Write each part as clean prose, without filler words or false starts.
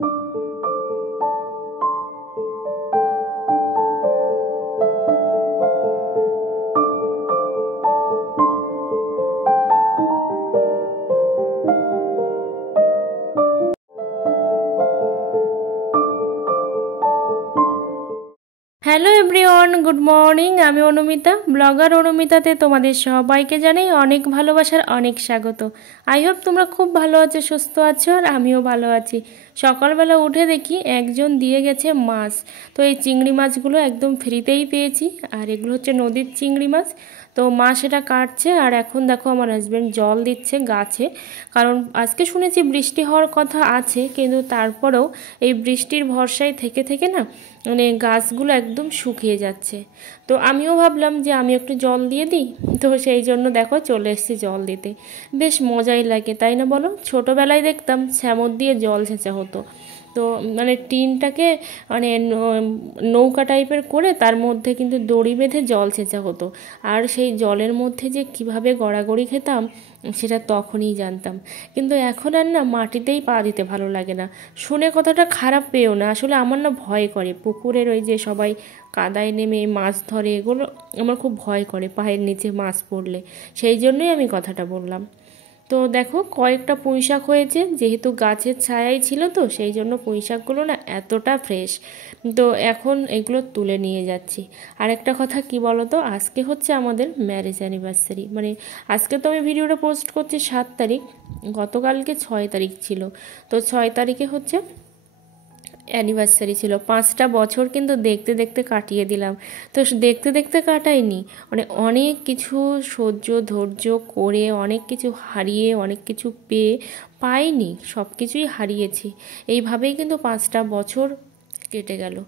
Hello everyone, good morning. আমি Anumita, blogger অনুমিতাতে তোমাদের সবাইকে জানাই অনেক ভালোবাসার অনেক স্বাগত। আই হোপ তোমরা খুব ভালো আছো, সুস্থ আছো, আর আমিও ভালো আছি। সকালবেলা উঠে দেখি একজন দিয়ে গেছে মাছ। তো এই চিংড়ি মাছগুলো একদম ফ্রিতেই পেয়েছি, আর এগুলো হচ্ছে নদীর চিংড়ি মাছ। তো মা সেটা কাটছে, আর এখন দেখো আমার হাজব্যান্ড জল দিচ্ছে গাছে। কারণ আজকে শুনেছি বৃষ্টি হওয়ার কথা আছে, কিন্তু তারপরেও এই বৃষ্টির ভরসায় থেকে থেকে না মানে গাছগুলো একদম শুকিয়ে যাচ্ছে। তো আমিও ভাবলাম যে আমি একটু জল দিয়ে দিই। তো সেই জন্য দেখো চলে এসেছি জল দিতে। বেশ মজাই লাগে, তাই না বলো? ছোটোবেলায় দেখতাম স্যামর দিয়ে জল ছেঁচা হতো। তো মানে টিনটাকে মানে নৌকা টাইপের করে তার মধ্যে কিন্তু দড়ি বেঁধে জল ছেঁচা হতো। আর সেই জলের মধ্যে যে কিভাবে গড়াগড়ি খেতাম সেটা তখনই জানতাম। কিন্তু এখন আর না মাটিতেই পা দিতে ভালো লাগে না। শুনে কথাটা খারাপ পেও না, আসলে আমার না ভয় করে পুকুরের ওই যে সবাই কাদায় নেমে মাছ ধরে, এগুলো আমার খুব ভয় করে পায়ের নিচে মাছ পড়লে। সেই জন্যই আমি কথাটা বললাম। তো দেখো কয়েকটা পুঁই শাক হয়েছে, যেহেতু গাছের ছায়াই ছিল তো সেই জন্য পুঁই শাকগুলো না এতটা ফ্রেশ। তো এখন এগুলো তুলে নিয়ে যাচ্ছি। আর একটা কথা কি বলো তো, আজকে হচ্ছে আমাদের ম্যারেজ অ্যানিভার্সারি। মানে আজকে তো আমি ভিডিওটা পোস্ট করছি 7 তারিখ, গতকালকে 6 তারিখ ছিল। তো 6 তারিখে হচ্ছে অ্যানিভার্সারি ছিল। 5টা বছর কিন্তু দেখতে দেখতে কাটিয়ে দিলাম। তো দেখতে দেখতে কাটাইনি, মানে অনেক কিছু সহ্য ধৈর্য করে, অনেক কিছু হারিয়ে, অনেক কিছু পেয়ে পাইনি, সব কিছুই হারিয়েছি। এইভাবেই কিন্তু 5টা বছর কেটে গেল।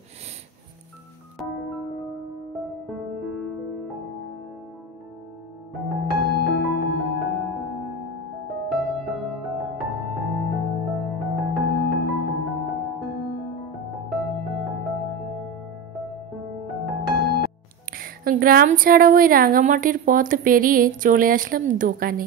গ্রাম ছাড়া ওই রাঙামাটির পথ পেরিয়ে চলে আসলাম দোকানে।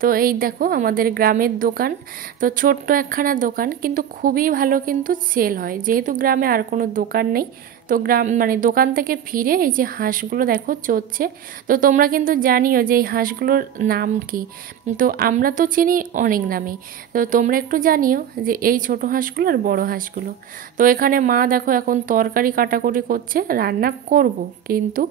তো এই দেখো আমাদের গ্রামের দোকান। তো ছোট্ট একখানা দোকান, কিন্তু খুবই ভালো কিন্তু সেল হয়, যেহেতু গ্রামে আর কোনো দোকান নেই। তো গ্রাম মানে দোকান থেকে ফিরে এই যে হাঁসগুলো দেখো চড়ছে। তো তোমরা কিন্তু জানিও যে এই হাঁসগুলোর নাম কি। তো আমরা তো চিনি অনেক নামে, তো তোমরা একটু জানিও যে এই ছোট হাঁসগুলো আর বড় হাঁসগুলো। তো এখানে মা দেখো এখন তরকারি কাটাকুটি করছে, রান্না করব কিন্তু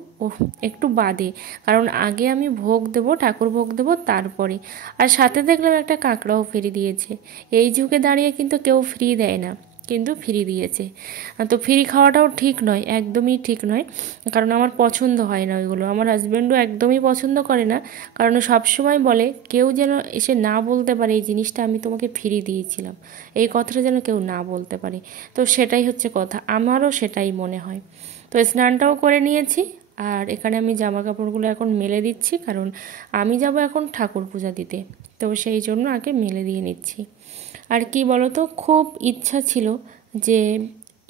একটু বাদে, কারণ আগে আমি ভোগ দেবো, ঠাকুর ভোগ দেবো তারপরে। আর সাথে দেখলাম একটা কাঁকড়াও ফ্রি দিয়েছে। এই যুগে দাঁড়িয়ে কিন্তু কেউ ফ্রি দেয় না, কিন্তু ফ্রি দিয়েছে। তো ফ্রি খাওয়াটাও ঠিক নয়, একদমই ঠিক নয়, কারণ আমার পছন্দ হয় না ওইগুলো। আমার হাজব্যান্ডও একদমই পছন্দ করে না, কারণ সবসময় বলে কেউ যেন এসে না বলতে পারে এই জিনিসটা আমি তোমাকে ফ্রি দিয়েছিলাম, এই কথাটা যেন কেউ না বলতে পারে। তো সেটাই হচ্ছে কথা, আমারও সেটাই মনে হয়। তো স্নানটাও করে নিয়েছি, আর এখানে আমি জামা কাপড়গুলো এখন মেলে দিচ্ছি, কারণ আমি যাব এখন ঠাকুর পূজা দিতে। তো সেই জন্য আগে মেলে দিয়ে নিচ্ছি। আর কি বলো তো, খুব ইচ্ছা ছিল যে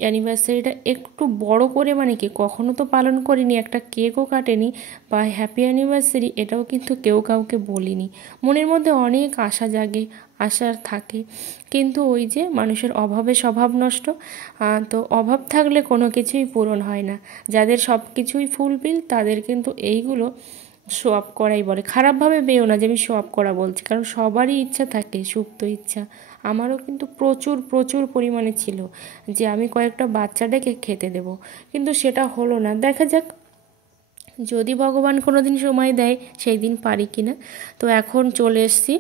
অ্যানিভার্সারিটা একটু বড় করে, মানে কি কখনো তো পালন করিনি, একটা কেকও কাটেনি, বা হ্যাপি অ্যানিভার্সারি এটাও কিন্তু কেউ কাউকে বলিনি। মনের মধ্যে অনেক আশা জাগে, আশা থাকে, কিন্তু ওই যে মানুষের অভাবে স্বভাব নষ্ট। তো অভাব থাকলে কোনো কিছুই পূরণ হয় না। যাদের সব কিছুই ফুলফিল তাদের কিন্তু এইগুলো শো আপ করাই বলে। খারাপভাবে পেও না যে আমি শো আপ করা বলছি, কারণ সবারই ইচ্ছা থাকে, সুপ্ত ইচ্ছা। আমারও কিন্তু প্রচুর প্রচুর পরিমাণে ছিল যে আমি কয়েকটা বাচ্চা ডেকে খেতে দেব, কিন্তু সেটা হলো না। দেখা যাক, যদি ভগবান কোনো দিন সময় দেয় সেই দিন পারি কি না। তো এখন চলে এসেছি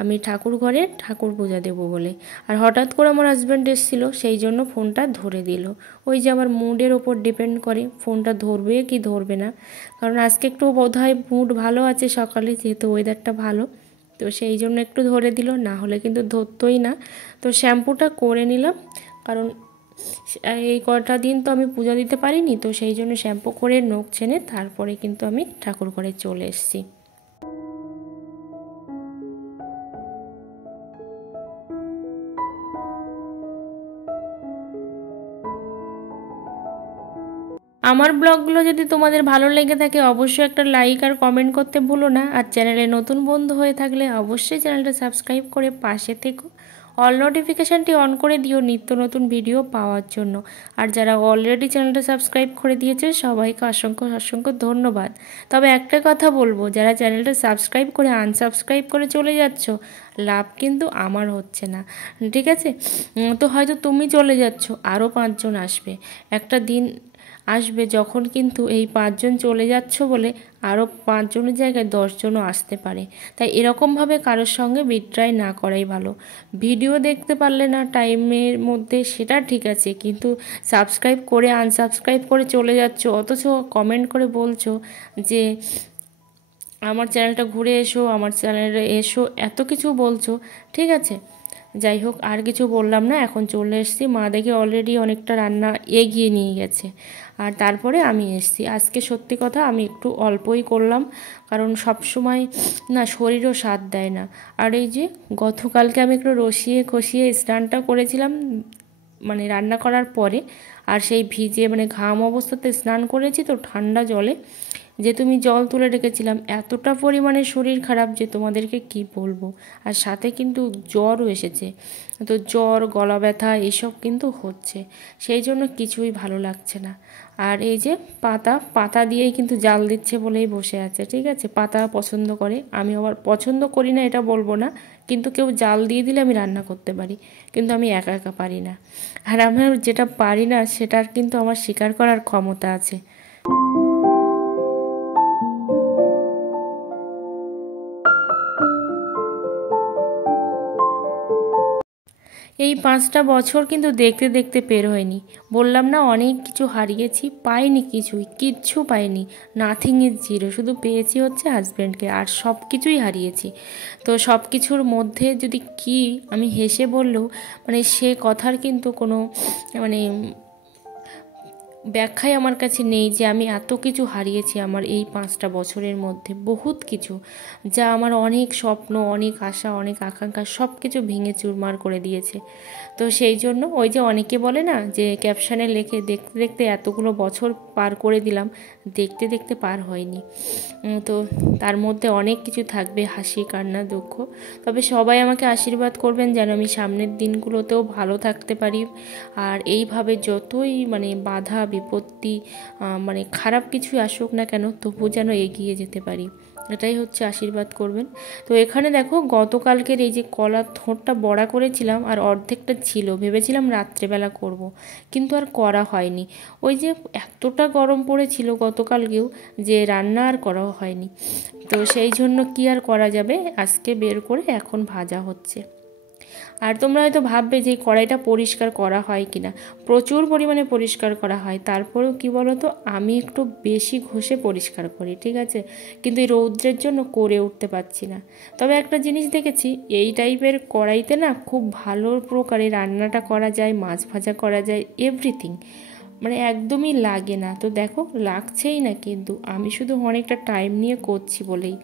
আমি ঠাকুর ঘরে ঠাকুর পূজা দেবো বলে। আর হঠাৎ করে আমার হাজব্যান্ড এসেছিলো, সেই জন্য ফোনটা ধরে দিল। ওই যে আমার মুডের ওপর ডিপেন্ড করে ফোনটা ধরবে কি ধরবে না, কারণ আজকে একটু বোধহয় মুড ভালো আছে সকালে, যেহেতু ওয়েদারটা ভালো। তো সেই জন্য একটু ধরে দিল, না হলে কিন্তু ধরতই না। তো শ্যাম্পুটা করে নিলাম, কারণ এই কটা দিন তো আমি পূজা দিতে পারিনি, তো সেই জন্য শ্যাম্পু করে নখ ছেনে তারপরে কিন্তু আমি ঠাকুর ঘরে চলে এসেছি। আমার ব্লগগুলো যদি তোমাদের ভালো লেগে থাকে অবশ্যই একটা লাইক আর কমেন্ট করতে ভুলো না। আর চ্যানেলে নতুন বন্ধু হয়ে থাকলে অবশ্যই চ্যানেলটা সাবস্ক্রাইব করে পাশে থেকো। অল নোটিফিকেশানটি অন করে দিও নিত্য নতুন ভিডিও পাওয়ার জন্য। আর যারা অলরেডি চ্যানেলটা সাবস্ক্রাইব করে দিয়েছে সবাইকে অসংখ্য অসংখ্য ধন্যবাদ। তবে একটা কথা বলবো, যারা চ্যানেলটা সাবস্ক্রাইব করে আনসাবস্ক্রাইব করে চলে যাচ্ছ, লাভ কিন্তু আমার হচ্ছে না, ঠিক আছে? তো হয়তো তুমি চলে যাচ্ছ, আরও 5 জন আসবে। একটা দিন আসবে যখন কিন্তু এই 5 জন চলে যাচ্ছ বলে আরও 5 জনের জায়গায় 10 জনও আসতে পারে। তাই এরকমভাবে কারোর সঙ্গে বিট্রাই না করাই ভালো। ভিডিও দেখতে পারলে না টাইমের মধ্যে সেটা ঠিক আছে, কিন্তু সাবস্ক্রাইব করে আনসাবস্ক্রাইব করে চলে যাচ্ছ, অথচ কমেন্ট করে বলছো যে আমার চ্যানেলটা ঘুরে এসো, আমার চ্যানেলে এসো, এত কিছু বলছো, ঠিক আছে? যাই হোক, আর কিছু বললাম না, এখন চলে এসেছি। মা দেখে অলরেডি অনেকটা রান্না এগিয়ে নিয়ে গেছে, আর তারপরে আমি এসেছি। আজকে সত্যি কথা আমি একটু অল্পই করলাম, কারণ সব সময় না শরীরও সাথ দেয় না। আর এই যে গতকালকে আমি একটু রসিয়ে কষিয়ে স্নানটা করেছিলাম মানে রান্না করার পরে, আর সেই ভিজে মানে ঘাম অবস্থাতে স্নান করেছি তো ঠান্ডা জলে, যে তুমি জল তুলে রেখেছিলাম, এতটা পরিমাণে শরীর খারাপ যে তোমাদেরকে কি বলবো। আর সাথে কিন্তু জ্বরও এসেছে, তো জ্বর গলা ব্যথা এইসব কিন্তু হচ্ছে, সেই জন্য কিছুই ভালো লাগছে না। আর এই যে পাতা দিয়েই কিন্তু জাল দিচ্ছে বলেই বসে আছে, ঠিক আছে? পাতা পছন্দ করে, আমি আবার পছন্দ করি না এটা বলবো না, কিন্তু কেউ জাল দিয়ে দিলে আমি রান্না করতে পারি, কিন্তু আমি একা একা পারি না। আর আমার যেটা পারি না সেটার কিন্তু আমার স্বীকার করার ক্ষমতা আছে। এই 5টা বছর কিন্তু দেখতে দেখতে বের হয়নি। বললাম না অনেক কিছু হারিয়েছি, পাইনি কিছুই, কিচ্ছু পাইনি। নাথিং ইজ জিরো, শুধু পেয়েছি হচ্ছে হাজব্যান্ডকে, আর সব কিছুই হারিয়েছি। তো সব কিছুর মধ্যে যদি কি আমি হেসে বললেও মানে সে কথার কিন্তু কোনো মানে ব্যাখ্যাই আমার কাছে নেই যে আমি এত কিছু হারিয়েছি আমার এই 5টা বছরের মধ্যে, বহুত কিছু, যা আমার অনেক স্বপ্ন, অনেক আশা, অনেক আকাঙ্ক্ষা সব কিছু ভেঙে চুরমার করে দিয়েছে। তো সেই জন্য ওই যে অনেকে বলে না যে ক্যাপশানে লেখে দেখতে দেখতে এতগুলো বছর পার করে দিলাম, দেখতে দেখতে পার হয়নি। তো তার মধ্যে অনেক কিছু থাকবে, হাসি কান্না দুঃখ। তবে সবাই আমাকে আশীর্বাদ করবেন যেন আমি সামনের দিনগুলোতেও ভালো থাকতে পারি, আর এইভাবে যতই মানে বাধা বিপত্তি মানে খারাপ কিছুই আসুক না কেন, তবু যেন এগিয়ে যেতে পারি, এটাই হচ্ছে আশীর্বাদ করবেন। তো এখানে দেখো গতকালকের এই যে কলার থোঁটটা বড়া করেছিলাম, আর অর্ধেকটা ছিল, ভেবেছিলাম রাত্রেবেলা করব, কিন্তু আর করা হয়নি। ওই যে এতটা গরম পড়েছিল গতকালকেও যে রান্না আর করা হয়নি। তো সেই জন্য কি আর করা যাবে, আজকে বের করে এখন ভাজা হচ্ছে। আর তোমরা হয়তো ভাববে যে কড়াইটা পরিষ্কার করা হয় কি না, প্রচুর পরিমাণে পরিষ্কার করা হয়। তারপরেও কি বলো তো, আমি একটু বেশি ঘষে পরিষ্কার করি, ঠিক আছে? কিন্তু এই রৌদ্রের জন্য করে উঠতে পারছি না। তবে একটা জিনিস দেখেছি, এই টাইপের কড়াইতে না খুব ভালো প্রকারে রান্নাটা করা যায়, মাছ ভাজা করা যায়, এভরিথিং, মানে একদমই লাগে না। তো দেখো লাগছেই না, কিন্তু আমি শুধু অনেকটা টাইম নিয়ে করছি বলেই।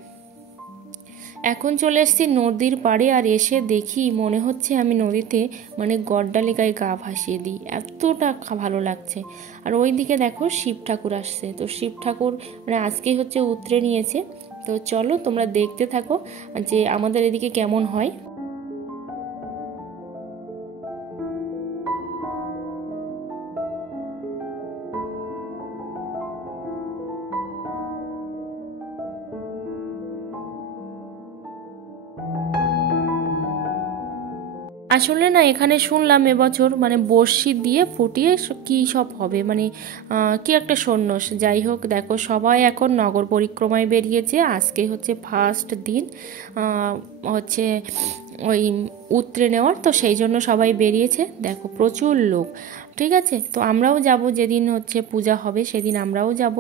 এখন চলে এসেছি নদীর পাড়ে, আর এসে দেখি মনে হচ্ছে আমি নদীতে মানে গড্ডালিকায় গা ভাসিয়ে দিই, এতটা ভালো লাগছে। আর ওই দিকে দেখো শিব ঠাকুর আসছে, তো শিব ঠাকুর মানে আজকেই হচ্ছে উতরে নিয়েছে। তো চলো তোমরা দেখতে থাকো যে আমাদের এদিকে কেমন হয়। আসলে না এখানে শুনলাম এবছর মানে বড়শি দিয়ে ফুটিয়ে কী সব হবে, মানে কি একটা সন্ন্যাস। যাই হোক, দেখো সবাই এখন নগর পরিক্রমায় বেরিয়েছে, আজকে হচ্ছে ফার্স্ট দিন হচ্ছে ওই উতরে নেওয়ার, তো সেই জন্য সবাই বেরিয়েছে। দেখো প্রচুর লোক, ঠিক আছে? তো আমরাও যাব, যেদিন হচ্ছে পূজা হবে সেদিন আমরাও যাব,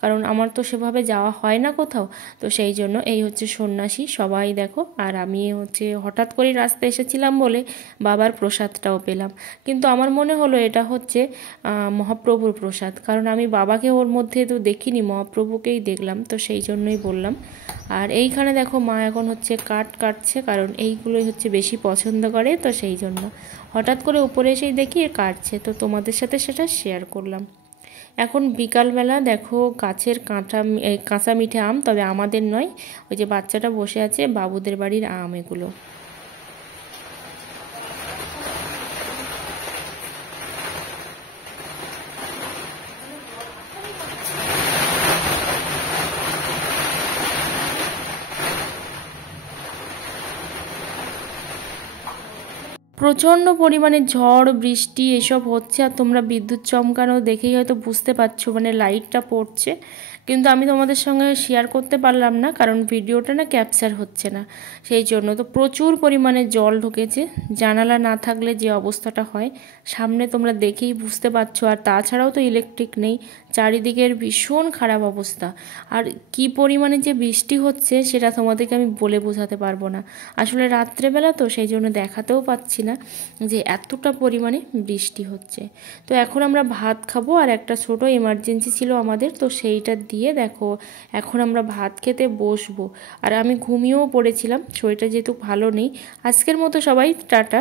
কারণ আমার তো সেভাবে যাওয়া হয় না কোথাও। তো সেই জন্য এই হচ্ছে সন্ন্যাসী সবাই দেখো, আর আমি হচ্ছে হঠাৎ করে রাস্তায় এসেছিলাম বলে বাবার প্রসাদটাও পেলাম, কিন্তু আমার মনে হলো এটা হচ্ছে মহাপ্রভুর প্রসাদ, কারণ আমি বাবাকে ওর মধ্যে তো দেখিনি, মহাপ্রভুকেই দেখলাম, তো সেই জন্যই বললাম। আর এইখানে দেখো মা এখন হচ্ছে কাটছে, কারণ এইগুলোই হচ্ছে বেশি পছন্দ করে, তো সেই জন্য হঠাৎ করে উপরে এসেই দেখি কাটছে, তো তোমাদের সাথে সেটা শেয়ার করলাম। এখন বিকালবেলা দেখো গাছের কাঁচা মিঠে আম, তবে আমাদের নয়, ওই যে বাচ্চাটা বসে আছে বাবুদের বাড়ির আম এগুলো। প্রচণ্ড পরিমাণে ঝড় বৃষ্টি এসব হচ্ছে, আর তোমরা বিদ্যুৎ চমকানো দেখেই হয়তো বুঝতে পারছো, মানে লাইটটা পড়ছে, কিন্তু আমি তোমাদের সঙ্গে শেয়ার করতে পারলাম না কারণ ভিডিওটা না ক্যাপচার হচ্ছে না, সেই জন্য। তো প্রচুর পরিমাণে জল ঢুকেছে, জানালা না থাকলে যে অবস্থাটা হয় সামনে তোমরা দেখেই বুঝতে পারছো। আর তাছাড়াও তো ইলেকট্রিক নেই, চারিদিকের ভীষণ খারাপ অবস্থা। আর কি পরিমাণে যে বৃষ্টি হচ্ছে সেটা তোমাদেরকে আমি বলে বোঝাতে পারবো না। আসলে রাত্রেবেলা তো সেই জন্য দেখাতেও পাচ্ছি না যে এতটা পরিমাণে বৃষ্টি হচ্ছে। তো এখন আমরা ভাত খাবো, আর একটা ছোটো এমার্জেন্সি ছিল আমাদের, তো সেইটা দিয়ে দেখো এখন আমরা ভাত খেতে বসবো। আর আমি ঘুমিয়েও পড়েছিলাম, শরীরটা যেহেতু ভালো নেই। আজকের মতো সবাই টাটা।